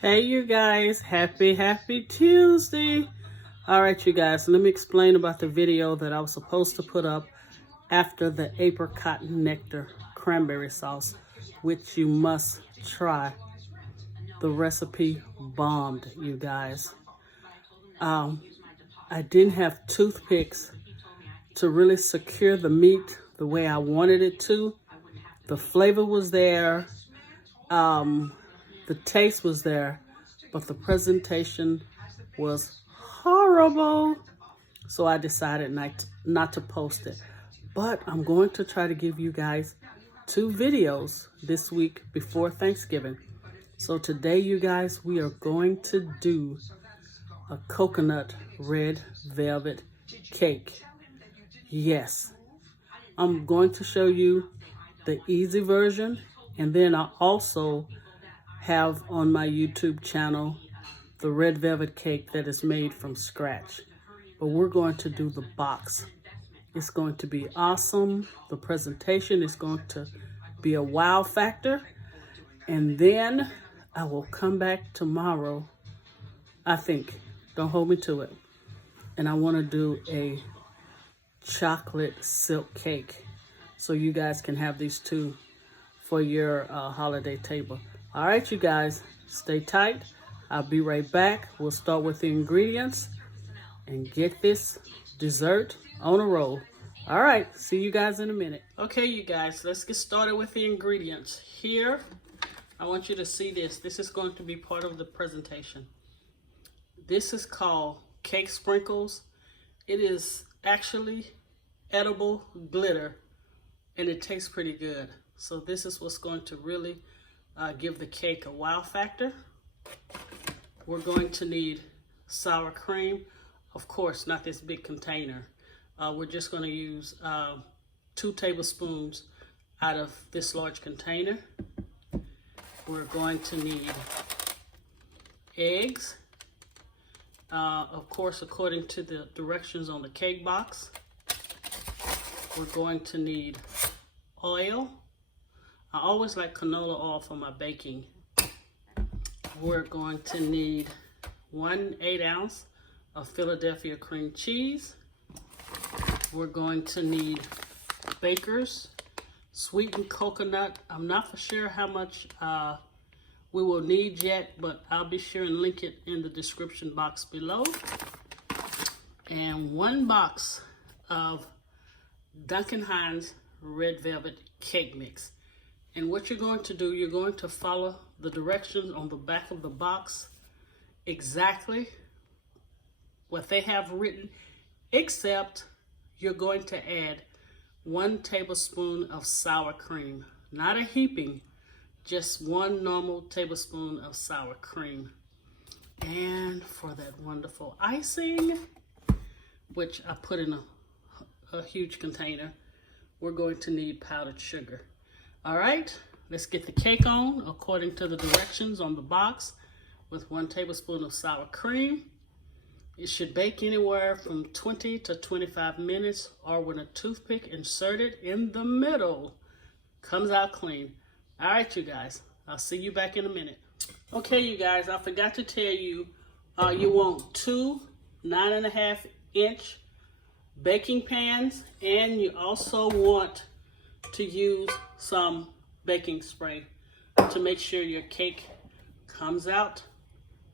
Hey you guys, happy Tuesday. All right you guys, let me explain about the video that I was supposed to put up after the apricot nectar cranberry sauce, which you must try. The recipe bombed, you guys. I didn't have toothpicks to really secure the meat the way I wanted it to. The flavor was there, the taste was there, but the presentation was horrible. So I decided not to post it. But I'm going to try to give you guys 2 videos this week before Thanksgiving. So today, you guys, we are going to do a coconut red velvet cake. Yes, I'm going to show you the easy version, and then I also have on my YouTube channel the red velvet cake that is made from scratch. But we're going to do the box. It's going to be awesome. The presentation is going to be a wow factor. And then I will come back tomorrow, I think. Don't hold me to it. And I want to do a chocolate silk cake, so you guys can have these 2 for your holiday table. All right, you guys, stay tight. I'll be right back. We'll start with the ingredients and get this dessert on a roll. All right, see you guys in a minute. Okay, you guys, let's get started with the ingredients. Here, I want you to see this. This is going to be part of the presentation. This is called cake sprinkles. It is actually edible glitter, and it tastes pretty good. So this is what's going to really give the cake a wow factor. We're going to need sour cream. Of course, not this big container. We're just going to use 2 tablespoons out of this large container. We're going to need eggs, of course, according to the directions on the cake box. We're going to need oil. I always like canola oil for my baking. We're going to need 1 8-ounce of Philadelphia cream cheese. We're going to need Baker's sweetened coconut. I'm not for sure how much we will need yet, but I'll be sure and link it in the description box below. And 1 box of Duncan Hines red velvet cake mix. And what you're going to do, you're going to follow the directions on the back of the box, exactly what they have written, except you're going to add 1 tablespoon of sour cream. Not a heaping, just 1 normal tablespoon of sour cream. And for that wonderful icing, which I put in a huge container, we're going to need powdered sugar. All right, let's get the cake on according to the directions on the box with 1 tablespoon of sour cream. It should bake anywhere from 20 to 25 minutes, or with a toothpick inserted in the middle, comes out clean. All right, you guys, I'll see you back in a minute. Okay, you guys, I forgot to tell you, you want 2 9.5-inch baking pans, and you also want to use some baking spray to make sure your cake comes out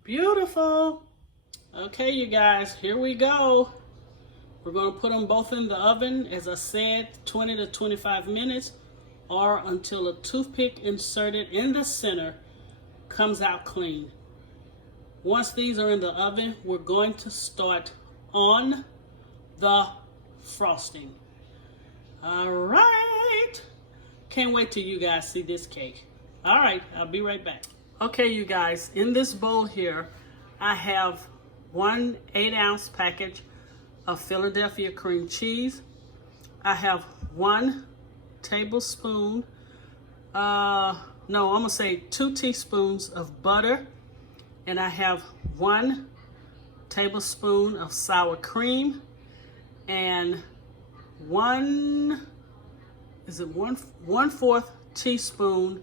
beautiful. Okay, you guys, here we go. We're going to put them both in the oven, as I said, 20 to 25 minutes, or until a toothpick inserted in the center comes out clean. Once these are in the oven, we're going to start on the frosting. All right. Can't wait till you guys see this cake. All right, I'll be right back. Okay, you guys, in this bowl here, I have 1 8-ounce package of Philadelphia cream cheese. I have 1 tablespoon, I'm gonna say 2 teaspoons of butter. And I have 1 tablespoon of sour cream and 1/4 teaspoon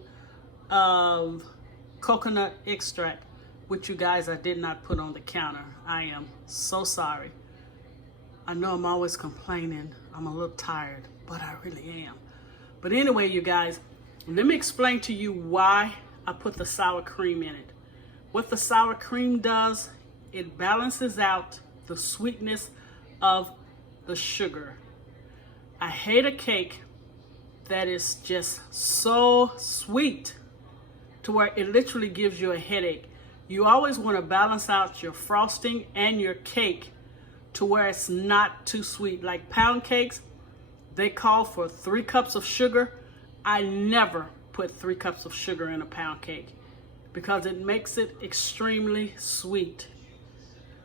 of coconut extract with you guys I did not put on the counter. I am so sorry. I know I'm always complaining. I'm a little tired, but I really am. But anyway, you guys, let me explain to you why I put the sour cream in it. What the sour cream does, it balances out the sweetness of the sugar. I hate a cake that is just so sweet to where it literally gives you a headache. You always want to balance out your frosting and your cake to where it's not too sweet. Like pound cakes, they call for 3 cups of sugar. I never put 3 cups of sugar in a pound cake because it makes it extremely sweet.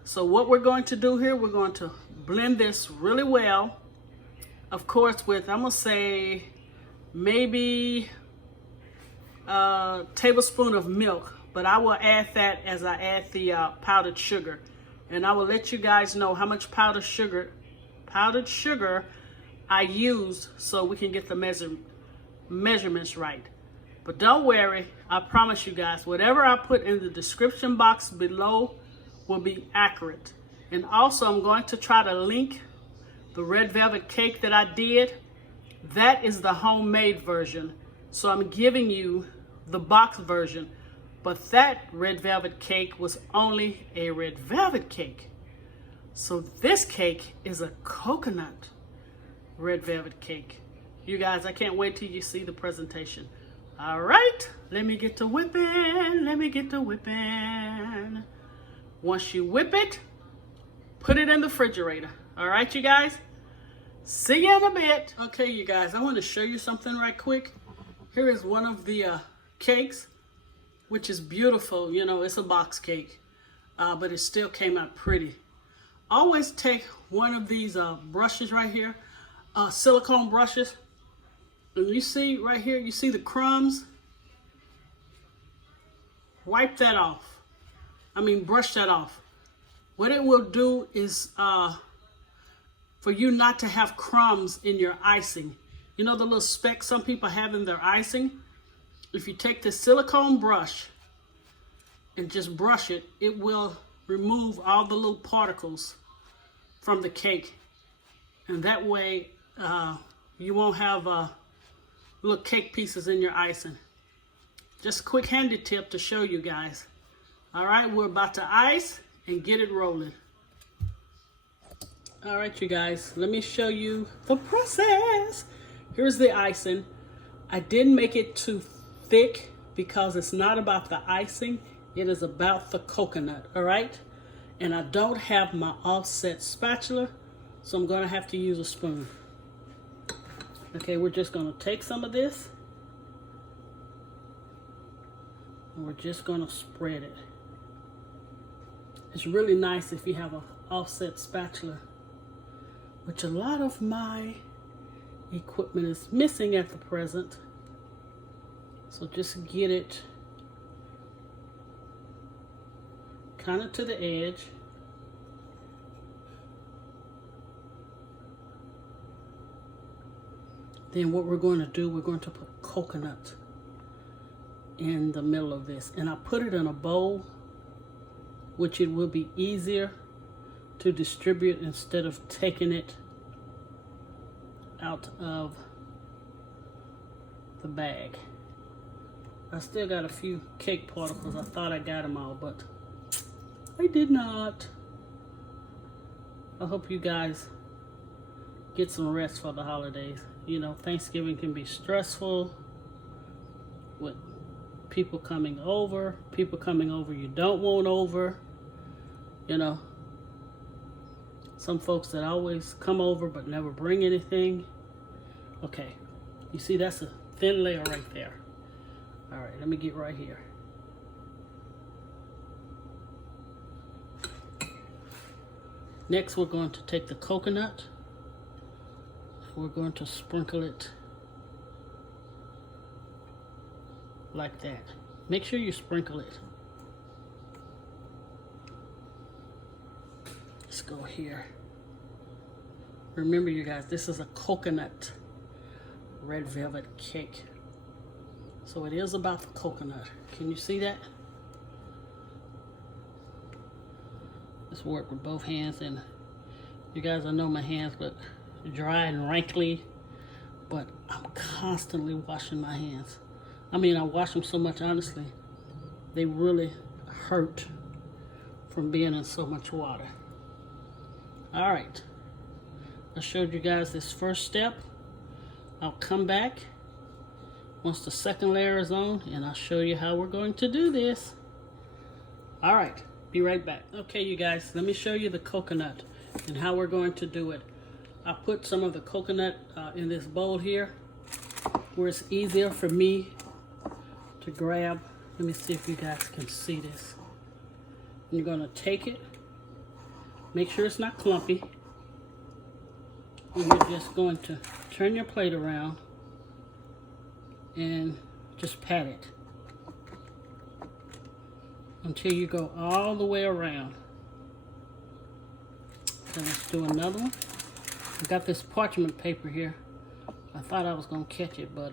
So what we're going to do here, we're going to blend this really well. Of course, with, I'm gonna say, maybe a tablespoon of milk, but I will add that as I add the powdered sugar. And I will let you guys know how much powdered sugar I used so we can get the measurements right. But don't worry, I promise you guys, whatever I put in the description box below will be accurate. And also I'm going to try to link the red velvet cake that I did. That is the homemade version. So I'm giving you the box version. But that red velvet cake was only a red velvet cake. So this cake is a coconut red velvet cake. You guys, I can't wait till you see the presentation. All right, let me get to whipping. Once you whip it, put it in the refrigerator. All right, you guys? See you in a bit. Okay, you guys, I want to show you something right quick. Here is one of the cakes, which is beautiful. You know, it's a box cake, but it still came out pretty. Always take one of these brushes right here, silicone brushes. And you see right here, you see the crumbs? Wipe that off. Brush that off. What it will do is for you not to have crumbs in your icing. You know the little specks some people have in their icing? If you take the silicone brush and just brush it, it will remove all the little particles from the cake. And that way you won't have little cake pieces in your icing. Just a quick handy tip to show you guys. All right, we're about to ice and get it rolling. All right, you guys, let me show you the process. Here's the icing. I didn't make it too thick because it's not about the icing. It is about the coconut, all right? And I don't have my offset spatula, so I'm gonna have to use a spoon. Okay, we're just gonna take some of this and we're just gonna spread it. It's really nice if you have an offset spatula, which a lot of my equipment is missing at the present. So just get it kind of to the edge. Then what we're going to do, we're going to put coconut in the middle of this. And I put it in a bowl, which it will be easier to distribute instead of taking it out of the bag. I still got a few cake particles. I thought I got them all, but I did not. I hope you guys get some rest for the holidays. You know, Thanksgiving can be stressful with people coming over you don't want over. You know, some folks that always come over but never bring anything. Okay, you see that's a thin layer right there. All right, let me get right here. Next, we're going to take the coconut. We're going to sprinkle it like that. Make sure you sprinkle it. Let's go here. Remember, you guys, this is a coconut red velvet cake. So it is about the coconut. Can you see that? Just work with both hands. And you guys, I know my hands look dry and wrinkly, but I'm constantly washing my hands. I mean, I wash them so much, honestly, they really hurt from being in so much water. All right, I showed you guys this first step. I'll come back once the second layer is on, and I'll show you how we're going to do this. All right, be right back. Okay, you guys, let me show you the coconut and how we're going to do it. I put some of the coconut in this bowl here where it's easier for me to grab. Let me see if you guys can see this. And you're gonna take it, make sure it's not clumpy, and you're just going to turn your plate around and just pat it until you go all the way around. So let's do another one. I got this parchment paper here. I thought I was gonna catch it, but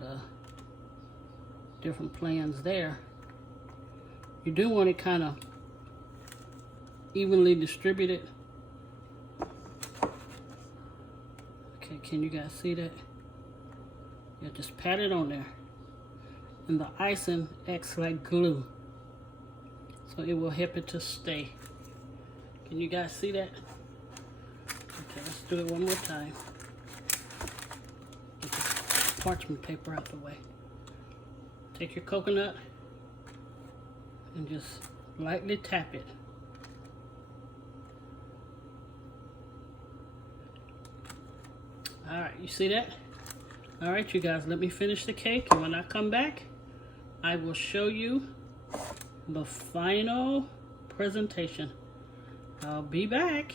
different plans there. You do want it kind of evenly distributed. Okay, can you guys see that? Yeah, just pat it on there. And the icing acts like glue, so it will help it to stay. Can you guys see that? Okay, let's do it one more time. Get the parchment paper out the way. Take your coconut and just lightly tap it. All right, you see that? All right, you guys, let me finish the cake, and when I come back, I will show you the final presentation. I'll be back.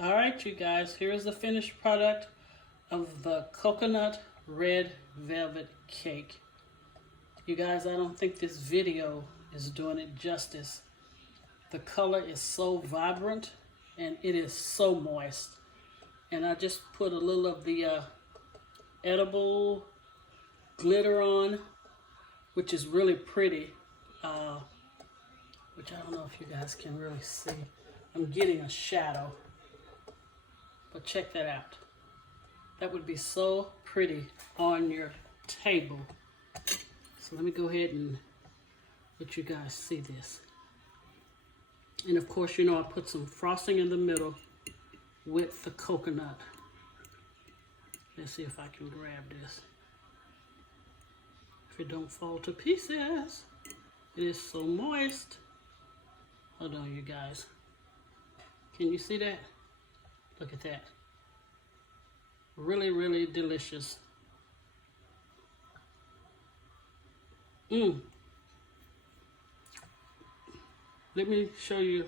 All right, you guys, here's the finished product of the coconut red velvet cake. You guys, I don't think this video is doing it justice. The color is so vibrant and it is so moist. And I just put a little of the edible glitter on, which is really pretty, which I don't know if you guys can really see. I'm getting a shadow, but check that out. That would be so pretty on your table. So let me go ahead and let you guys see this. And of course, you know, I put some frosting in the middle with the coconut. Let's see if I can grab this. If it don't fall to pieces. It is so moist. Hold on, you guys. Can you see that? Look at that. Really, really delicious. Let me show you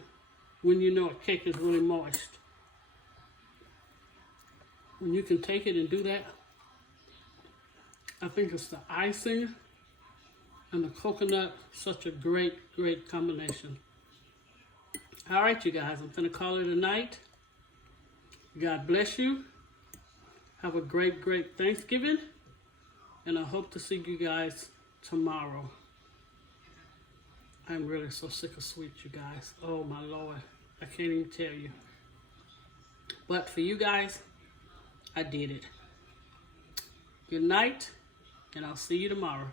when you know a cake is really moist. When you can take it and do that, I think it's the icing and the coconut, such a great, great combination. All right, you guys, I'm gonna call it a night. God bless you. Have a great, great Thanksgiving. And I hope to see you guys tomorrow. I'm really so sick of sweets, you guys. Oh my Lord, I can't even tell you. But for you guys, I did it. Good night, and I'll see you tomorrow.